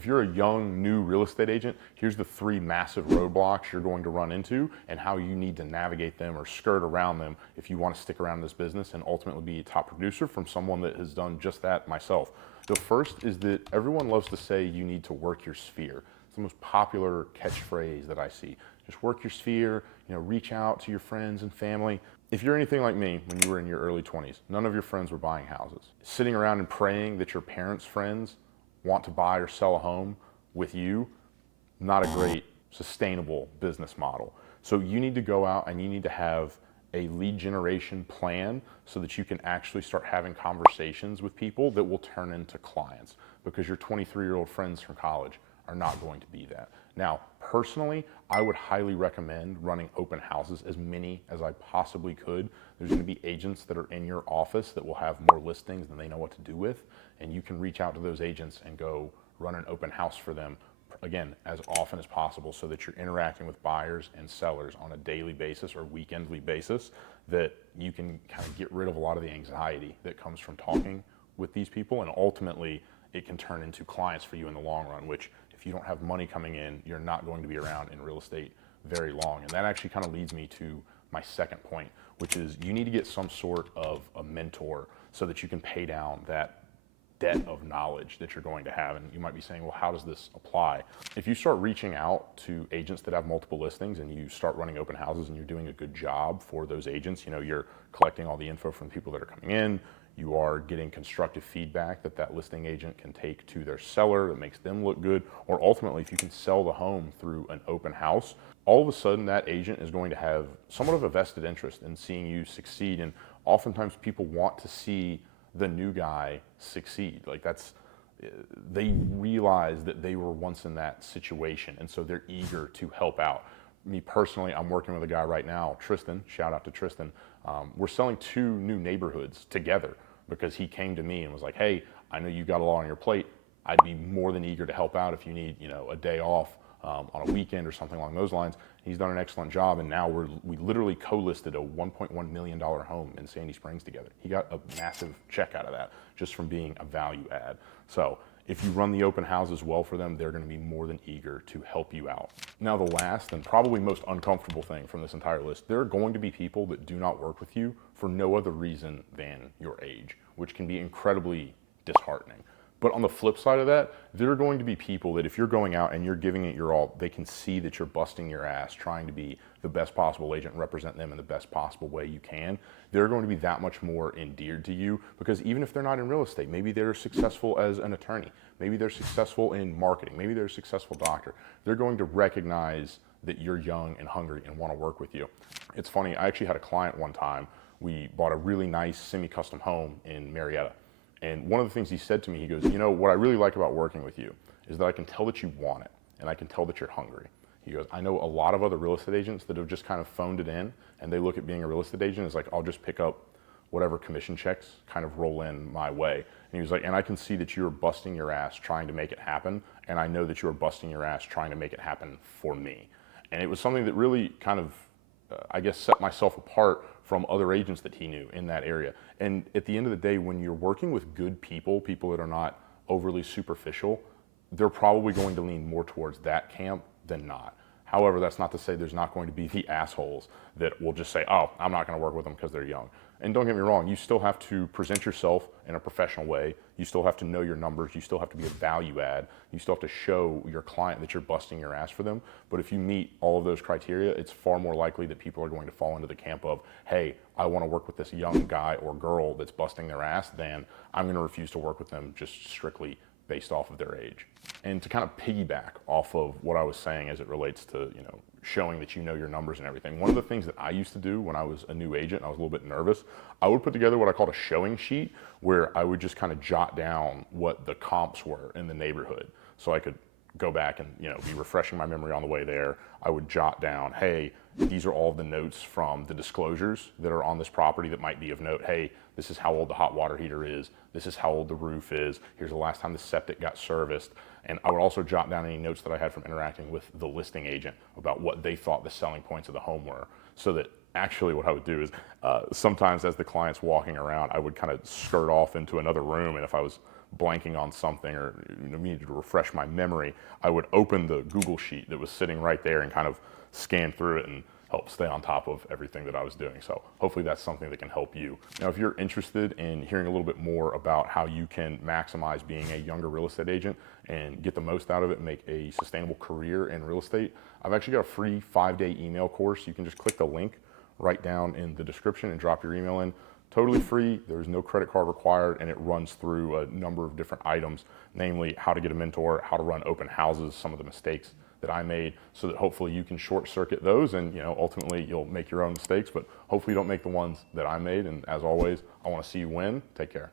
If you're a young, new real estate agent, here's the 3 massive roadblocks you're going to run into and how you need to navigate them or skirt around them if you want to stick around in this business and ultimately be a top producer from someone that has done just that myself. The first is that everyone loves to say you need to work your sphere. It's the most popular catchphrase that I see. Just work your sphere, reach out to your friends and family. If you're anything like me when you were in your early 20s, none of your friends were buying houses. Sitting around and praying that your parents' friends want to buy or sell a home with you, not a great sustainable business model. So you need to go out and you need to have a lead generation plan so that you can actually start having conversations with people that will turn into clients, because your 23-year-old friends from college are not going to be that. Now, personally, I would highly recommend running open houses, as many as I possibly could. There's going to be agents that are in your office that will have more listings than they know what to do with, and you can reach out to those agents and go run an open house for them, again, as often as possible, so that you're interacting with buyers and sellers on a daily basis or weekendly basis, that you can kind of get rid of a lot of the anxiety that comes from talking with these people, and ultimately it can turn into clients for you in the long run, which if you don't have money coming in, you're not going to be around in real estate very long. And that actually kind of leads me to my second point, which is you need to get some sort of a mentor so that you can pay down that debt of knowledge that you're going to have. And you might be saying, well, how does this apply? If you start reaching out to agents that have multiple listings and you start running open houses and you're doing a good job for those agents, you're collecting all the info from people that are coming in, you are getting constructive feedback that listing agent can take to their seller that makes them look good, or ultimately if you can sell the home through an open house, all of a sudden that agent is going to have somewhat of a vested interest in seeing you succeed. And oftentimes people want to see the new guy succeed. They realize that they were once in that situation, and so they're eager to help out. Me personally, I'm working with a guy right now, Tristan, shout out to Tristan. We're selling 2 new neighborhoods together because he came to me and was like, hey, I know you got a lot on your plate. I'd be more than eager to help out if you need, a day off on a weekend or something along those lines. He's done an excellent job, and now we literally co-listed a $1.1 million home in Sandy Springs together. He got a massive check out of that just from being a value add. So if you run the open houses well for them, they're going to be more than eager to help you out. Now, the last and probably most uncomfortable thing from this entire list, there are going to be people that do not work with you for no other reason than your age, which can be incredibly disheartening. But on the flip side of that, there are going to be people that if you're going out and you're giving it your all, they can see that you're busting your ass trying to be the best possible agent and represent them in the best possible way you can. They're going to be that much more endeared to you, because even if they're not in real estate, maybe they're successful as an attorney, maybe they're successful in marketing, maybe they're a successful doctor. They're going to recognize that you're young and hungry and want to work with you. It's funny, I actually had a client one time. We bought a really nice semi-custom home in Marietta. And one of the things he said to me, he goes, what I really like about working with you is that I can tell that you want it, and I can tell that you're hungry. He goes, I know a lot of other real estate agents that have just kind of phoned it in, and they look at being a real estate agent as like, I'll just pick up whatever commission checks kind of roll in my way. And he was like, and I can see that you're busting your ass trying to make it happen, and I know that you're busting your ass trying to make it happen for me. And it was something that really kind of, set myself apart from other agents that he knew in that area. And at the end of the day, when you're working with good people that are not overly superficial, they're probably going to lean more towards that camp than not. However, that's not to say there's not going to be the assholes that will just say, oh, I'm not going to work with them because they're young. And don't get me wrong, you still have to present yourself in a professional way. You still have to know your numbers. You still have to be a value add. You still have to show your client that you're busting your ass for them. But if you meet all of those criteria, it's far more likely that people are going to fall into the camp of, hey, I want to work with this young guy or girl that's busting their ass, than I'm going to refuse to work with them just strictly based off of their age. And to kind of piggyback off of what I was saying as it relates to, showing that you know your numbers and everything, one of the things that I used to do when I was a new agent and I was a little bit nervous, I would put together what I called a showing sheet, where I would just kind of jot down what the comps were in the neighborhood. So I could go back and be refreshing my memory on the way there. I would jot down, hey, these are all the notes from the disclosures that are on this property that might be of note. Hey, this is how old the hot water heater is. This is how old the roof is. Here's the last time the septic got serviced. And I would also jot down any notes that I had from interacting with the listing agent about what they thought the selling points of the home were. So that actually what I would do is sometimes as the client's walking around, I would kind of skirt off into another room. And if I was blanking on something or needed to refresh my memory, I would open the Google sheet that was sitting right there and kind of scan through it and help stay on top of everything that I was doing. So hopefully that's something that can help you. Now, if you're interested in hearing a little bit more about how you can maximize being a younger real estate agent and get the most out of it and make a sustainable career in real estate, I've actually got a free 5-day email course. You can just click the link right down in the description and drop your email in. Totally free, there's no credit card required, and it runs through a number of different items, namely how to get a mentor, how to run open houses, some of the mistakes that I made, so that hopefully you can short circuit those and ultimately you'll make your own mistakes, but hopefully you don't make the ones that I made. And as always, I want to see you win. Take care.